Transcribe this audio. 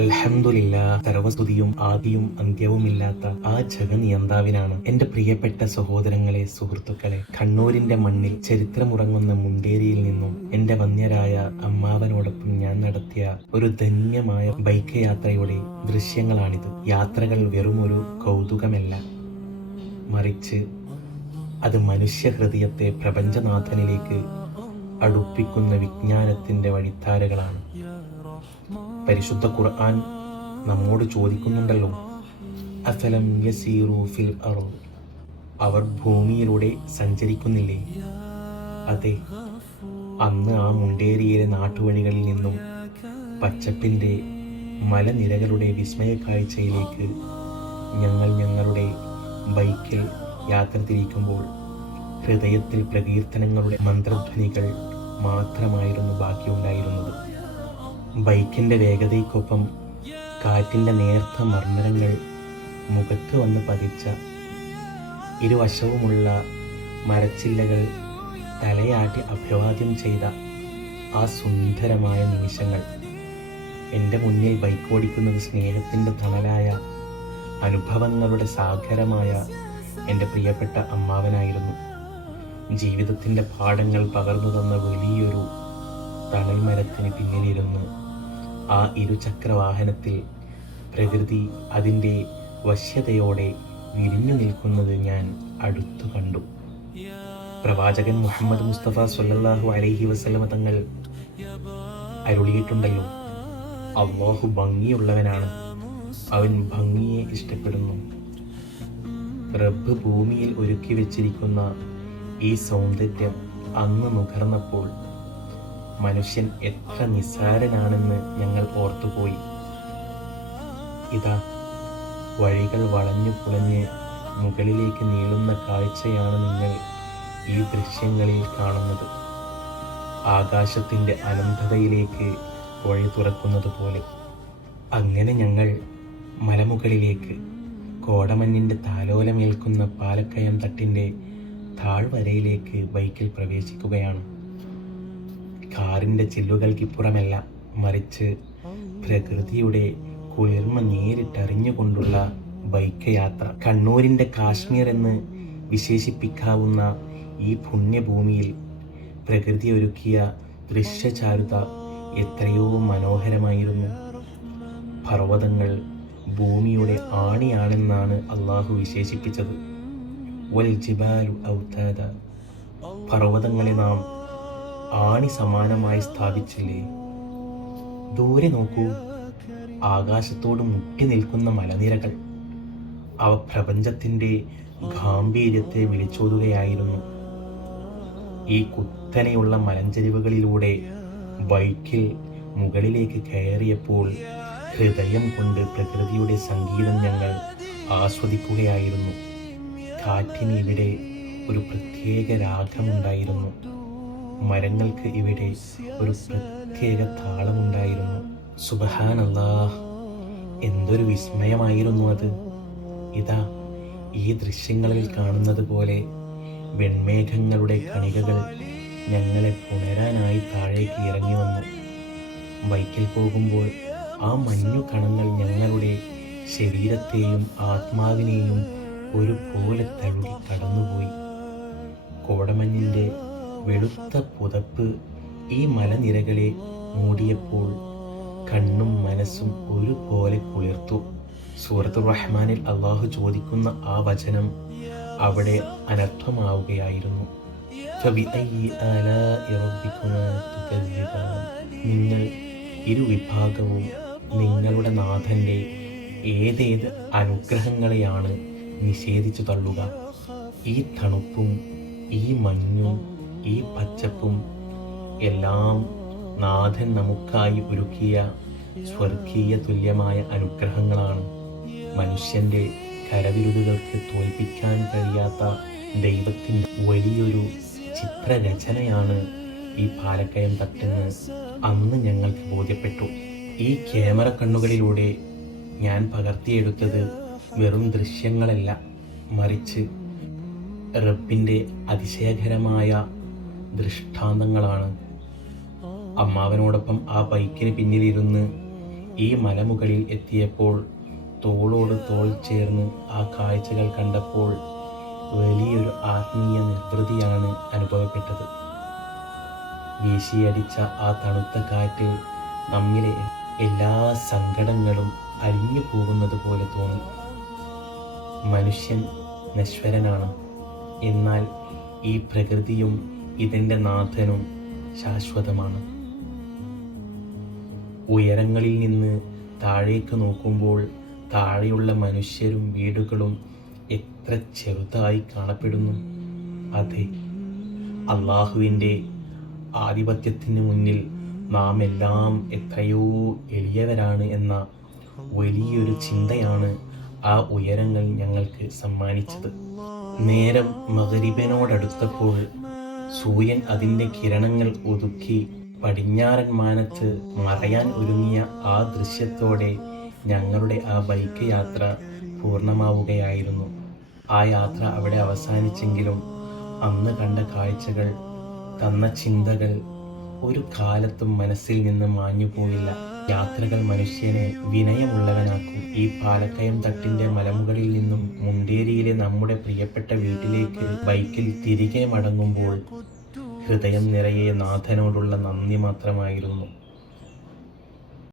അൽഹംദുലില്ലാ, സർവസ്തുതിയും ആദിയും അന്ത്യവുമില്ലാത്ത ആ ജഗനിയന്താവിനാണ്. എന്റെ പ്രിയപ്പെട്ട സഹോദരങ്ങളെ, സുഹൃത്തുക്കളെ, കണ്ണൂരിന്റെ മണ്ണിൽ ചരിത്രമുറങ്ങുന്ന മുണ്ടേരിയിൽ നിന്നും എന്റെ വന്യരായ അമ്മാവനോടൊപ്പം ഞാൻ നടത്തിയ ഒരു ധന്യമായ ബൈക്ക് യാത്രയുടെ ദൃശ്യങ്ങളാണിത്. യാത്രകൾ വെറുമൊരു കൗതുകമല്ല, മറിച്ച് അത് മനുഷ്യ ഹൃദയത്തെ പ്രപഞ്ചനാഥനിലേക്ക് അടുപ്പിക്കുന്ന വിജ്ഞാനത്തിന്റെ വഴിത്താരകളാണ്. പരിശുദ്ധ ഖുർആൻ നമ്മോട് ചോദിക്കുന്നുണ്ടല്ലോ, അഫലം യസീറു ഫിൽ അർദ്, അവർ ഭൂമിയിലൂടെ സഞ്ചരിക്കുന്നില്ലേ? അതെ, അന്ന് ആ മുണ്ടേരിയിലെ നാട്ടുവഴികളിൽ നിന്നും പച്ചപ്പിൻ്റെ മലനിരകളുടെ വിസ്മയ കാഴ്ചയിലേക്ക് ഞങ്ങളുടെ ബൈക്കിൽ യാത്ര തിരിക്കുമ്പോൾ ഹൃദയത്തിൽ പ്രകീർത്തനങ്ങളുടെ മന്ത്രധ്വനികൾ മാത്രമായിരുന്നു ബാക്കിയുണ്ടായിരുന്നത്. ബൈക്കിൻ്റെ വേഗതയ്ക്കൊപ്പം കാറ്റിൻ്റെ നേർത്ത മർമ്മരങ്ങൾ മുഖത്ത് വന്ന് പതിച്ച ഇരുവശവുമുള്ള മരച്ചില്ലകൾ തലയാട്ടി അഭിവാദ്യം ചെയ്ത ആ സുന്ദരമായ നിമിഷങ്ങൾ. എൻ്റെ മുന്നിൽ ബൈക്ക് ഓടിക്കുന്നത് സ്നേഹത്തിൻ്റെ തണലായ, അനുഭവങ്ങളുടെ സാഗരമായ എൻ്റെ പ്രിയപ്പെട്ട അമ്മാവനായിരുന്നു. ജീവിതത്തിൻ്റെ പാഠങ്ങൾ പകർന്നു തന്ന വലിയൊരു തണൽ മരത്തിന് പിന്നിലിരുന്ന് ആ ഇരുചക്ര വാഹനത്തിൽ പ്രകൃതി അതിൻ്റെ വശ്യതയോടെ വിരിഞ്ഞു നിൽക്കുന്നത് ഞാൻ അടുത്തു കണ്ടു. പ്രവാചകൻ മുഹമ്മദ് മുസ്തഫ സ്വല്ലല്ലാഹു അലൈഹി വസല്ലമ തങ്ങൾ അരുളിയിട്ടുണ്ടല്ലോ, അല്ലാഹു ഭംഗിയുള്ളവനാണ്, അവൻ ഭംഗിയെ ഇഷ്ടപ്പെടുന്നു. റബ്ബ് ഭൂമിയിൽ ഒരുക്കി വെച്ചിരിക്കുന്ന ഈ സൗന്ദര്യം അന്ന് നുകർന്നപ്പോൾ മനുഷ്യൻ എത്ര നിസ്സാരനാണെന്ന് ഞങ്ങൾ ഓർത്തുപോയി. ഇതാ, വഴികൾ വളഞ്ഞു പുളഞ്ഞ് മുകളിലേക്ക് നീളുന്ന കാഴ്ചയാണ് നിങ്ങൾ ഈ ദൃശ്യങ്ങളിൽ കാണുന്നത്. ആകാശത്തിൻ്റെ അനന്തതയിലേക്ക് വഴി തുറക്കുന്നത് പോലെ. അങ്ങനെ ഞങ്ങൾ മലമുകളിലേക്ക്, കോടമഞ്ഞിൻ്റെ താലോലമേൽക്കുന്ന പാലക്കയം തട്ടിൻ്റെ താഴ്വരയിലേക്ക് ബൈക്കിൽ പ്രവേശിക്കുകയാണ്. കാറിൻ്റെ ചില്ലുകൾക്കിപ്പുറമല്ല, മറിച്ച് പ്രകൃതിയുടെ കുളിർമ നേരിട്ടറിഞ്ഞുകൊണ്ടുള്ള ബൈക്ക് യാത്ര. കണ്ണൂരിൻ്റെ കാശ്മീർ എന്ന് വിശേഷിപ്പിക്കാവുന്ന ഈ പുണ്യഭൂമിയിൽ പ്രകൃതി ഒരുക്കിയ ദൃശ്യചാരുത എത്രയോ മനോഹരമായിരുന്നു. പർവ്വതങ്ങൾ ഭൂമിയുടെ ആണിയാണെന്നാണ് അള്ളാഹു വിശേഷിപ്പിച്ചത്. വൽ ജിബാലു ഔതാദ, പർവ്വതങ്ങളെ നാം ആണി സമാനമായി സ്ഥാപിച്ചില്ലേ? ദൂരെ നോക്കൂ, ആകാശത്തോട് മുട്ടി നിൽക്കുന്ന മലനിരകൾ. അവ പ്രപഞ്ചത്തിൻ്റെ ഗാംഭീര്യത്തെ വിളിച്ചോതുകയായിരുന്നു. ഈ കുത്തനെയുള്ള മലഞ്ചരിവുകളിലൂടെ ബൈക്കിൽ മുകളിലേക്ക് കയറിയപ്പോൾ ഹൃദയം കൊണ്ട് പ്രകൃതിയുടെ സംഗീതം ഞങ്ങൾ ആസ്വദിക്കുകയായിരുന്നു. കാറ്റിന് ഇവിടെ ഒരു പ്രത്യേക രാഗമുണ്ടായിരുന്നു. മരങ്ങൾക്ക് ഇവിടെ ഒരു പ്രത്യേക താളമുണ്ടായിരുന്നു. സുബ്ഹാനല്ലാഹ്, എന്തൊരു വിസ്മയമായിരുന്നു അത്! ഇതാ, ഈ ദൃശ്യങ്ങളിൽ കാണുന്നത് പോലെ വെൺമേഘങ്ങളുടെ കണികകൾ ഞങ്ങളെ പുണരാനായി താഴേക്ക് ഇറങ്ങി വന്നു. ബൈക്കിൽ പോകുമ്പോൾ ആ മഞ്ഞു കണങ്ങൾ ഞങ്ങളുടെ ശരീരത്തെയും ആത്മാവിനെയും ഒരുപോലെ തഴുകി കടന്നുപോയി. കോടമഞ്ഞിൻ്റെ വെളുത്ത പുതപ്പ് ഈ മലനിരകളെ മൂടിയപ്പോൾ കണ്ണും മനസ്സും ഒരുപോലെ കുളിർത്തു. സൂറത്തുർ റഹ്മാനിൽ അള്ളാഹു ചോദിക്കുന്ന ആ വചനം അവിടെ അനർത്ഥമാവുകയായിരുന്നു. നിങ്ങൾ ഇരുവിഭാഗവും നിങ്ങളുടെ നാഥൻ്റെ ഏതേത് അനുഗ്രഹങ്ങളെയാണ് നിഷേധിച്ചു തള്ളുക? ഈ തണുപ്പും ഈ മഞ്ഞും ഈ പച്ചപ്പും എല്ലാം നാഥൻ നമുക്കായി ഒരുക്കിയ സ്വർഗീയ തുല്യമായ അനുഗ്രഹങ്ങളാണ്. മനുഷ്യൻ്റെ കരവിരുതുകൾക്ക് തോൽപ്പിക്കാൻ കഴിയാത്ത ദൈവത്തിൻ്റെ വലിയൊരു ചിത്രരചനയാണ് ഈ പാലക്കയം തട്ടെന്ന് അന്ന് ഞങ്ങൾക്ക് ബോധ്യപ്പെട്ടു. ഈ ക്യാമറ കണ്ണുകളിലൂടെ ഞാൻ പകർത്തിയെടുത്തത് വെറും ദൃശ്യങ്ങളല്ല, മറിച്ച് റബ്ബിൻ്റെ അതിശയകരമായ ദൃഷ്ടാന്തങ്ങളാണ്. അമ്മാവനോടൊപ്പം ആ ബൈക്കിന് പിന്നിലിരുന്ന് ഈ മലമുകളിൽ എത്തിയപ്പോൾ തോളോട് തോൾ ചേർന്ന് ആ കാഴ്ചകൾ കണ്ടപ്പോൾ വലിയൊരു ആത്മീയ നിർവൃതിയാണ് അനുഭവപ്പെട്ടത്. വീശിയടിച്ച ആ തണുത്ത കാറ്റ് നമ്മിലെ എല്ലാ സങ്കടങ്ങളും അലിഞ്ഞു പോകുന്നത് പോലെ തോന്നി. മനുഷ്യൻ നശ്വരനാണ്, എന്നാൽ ഈ പ്രകൃതിയും ഇതിൻ്റെ നാഥനും ശാശ്വതമാണ്. ഉയരങ്ങളിൽ നിന്ന് താഴേക്ക് നോക്കുമ്പോൾ താഴെയുള്ള മനുഷ്യരും വീടുകളും എത്ര ചെറുതായി കാണപ്പെടുന്നു. അതെ, അള്ളാഹുവിൻ്റെ ആധിപത്യത്തിന് മുന്നിൽ നാം എല്ലാം എത്രയോ എളിയവരാണ് എന്ന വലിയൊരു ചിന്തയാണ് ആ ഉയരങ്ങൾ ഞങ്ങൾക്ക് സമ്മാനിച്ചത്. നേരം മഗ്‌രിബിനോടടുത്തപ്പോൾ സൂര്യൻ അതിൻ്റെ കിരണങ്ങൾ ഒതുക്കി പടിഞ്ഞാറൻ മാനത്ത് മറയാൻ ഒരുങ്ങിയ ആ ദൃശ്യത്തോടെ ഞങ്ങളുടെ ആ ബൈക്ക് യാത്ര പൂർണ്ണമാവുകയായിരുന്നു. ആ യാത്ര അവിടെ അവസാനിച്ചെങ്കിലും അന്ന് കണ്ട കാഴ്ചകൾ, തന്ന ചിന്തകൾ ഒരു കാലത്തും മനസ്സിൽ നിന്ന് മാഞ്ഞു പോയില്ല. യാത്രകൾ മനുഷ്യനെ വിനയമുള്ളവനാക്കും. ഈ പാലക്കയം തട്ടിൻ്റെ മലമുകളിൽ നിന്നും മുണ്ടേരിയിലെ നമ്മുടെ പ്രിയപ്പെട്ട വീട്ടിലേക്ക് ബൈക്കിൽ തിരികെ മടങ്ങുമ്പോൾ ഹൃദയം നിറയെ നാഥനോടുള്ള നന്ദി മാത്രമായിരുന്നു.